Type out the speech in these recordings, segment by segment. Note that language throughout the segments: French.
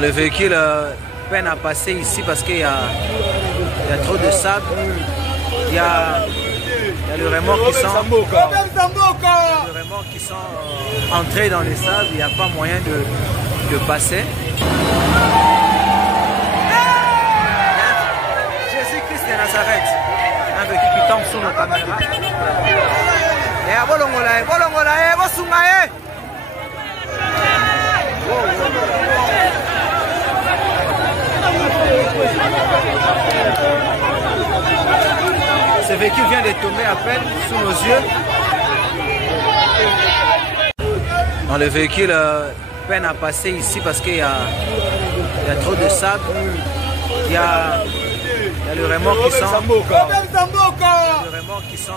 Le véhicule peine à passer ici parce qu'il y a trop de sable. Il y a le remorque qui sont entrés dans les sables. Il n'y a pas moyen de passer. Jésus-Christ de Nazareth, un véhicule qui tombe sous nos caméras. Ce véhicule vient de tomber à peine sous nos yeux. Le véhicule peine à passer ici parce qu'il y a trop de sable. Il y a le remorque qui sont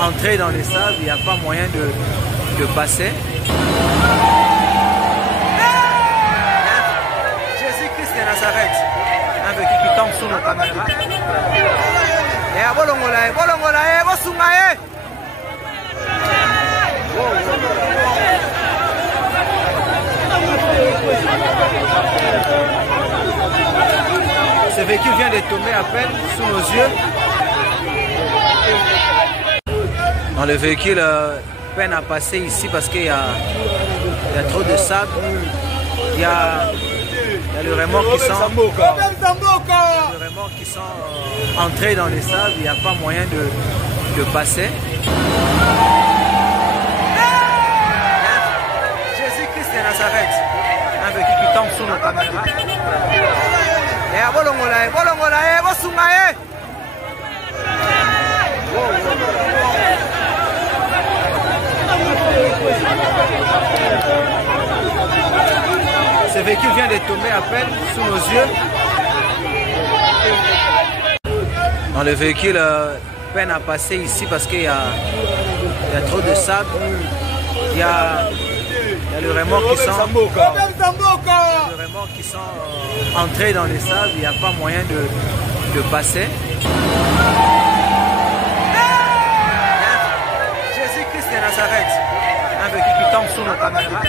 entrés dans les sables. Il n'y a pas moyen de passer. Jésus-Christ de Nazareth, un véhicule qui tombe sous nos caméras. Ce véhicule vient de tomber à peine sous nos yeux. Le véhicule peine à passer ici parce qu'il y a trop de sable. Il y a le remorque qui sont entrés dans les sables. Il n'y a pas moyen de passer. Jésus-Christ de Nazareth, un véhicule qui tombe sous nos caméras. Ce véhicule vient de tomber à peine sous nos yeux. Le véhicule peine à passer ici parce qu'il y a trop de sable. Il y a le remorque qui sont entrés dans les sables. Il n'y a pas moyen de passer. Jésus-Christ de Nazareth, un véhicule qui tombe sous nos caméras.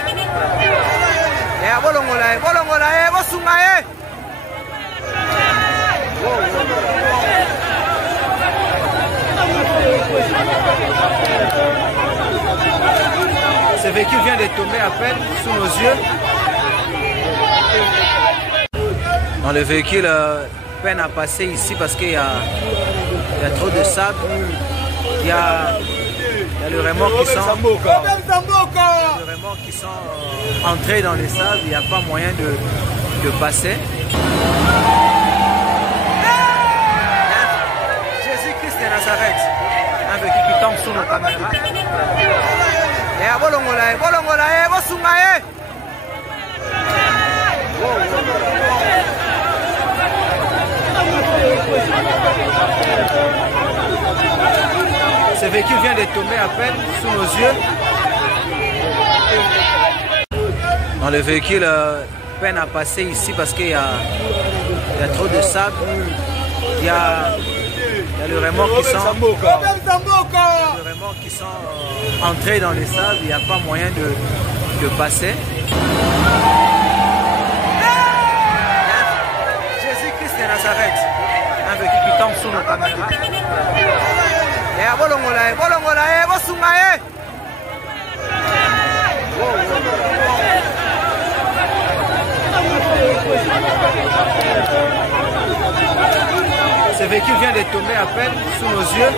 Ce véhicule vient de tomber à peine sous nos yeux. Le véhicule peine à passer ici parce qu'il y a trop de sable. Il y a le remorque qui sont entrés dans les sables. Il n'y a pas moyen de passer. Jésus-Christ de Nazareth, un véhicule qui tombe sous nos caméras. Ce véhicule vient de tomber à peine sous nos yeux. Le véhicule peine à passer ici parce qu'il y a trop de sable. Il y a le remorque qui sont entrés dans les sables. Il n'y a pas moyen de passer. Jésus-Christ de Nazareth, un véhicule qui tombe sous nos caméras. Ce véhicule vient de tomber à peine sous nos yeux.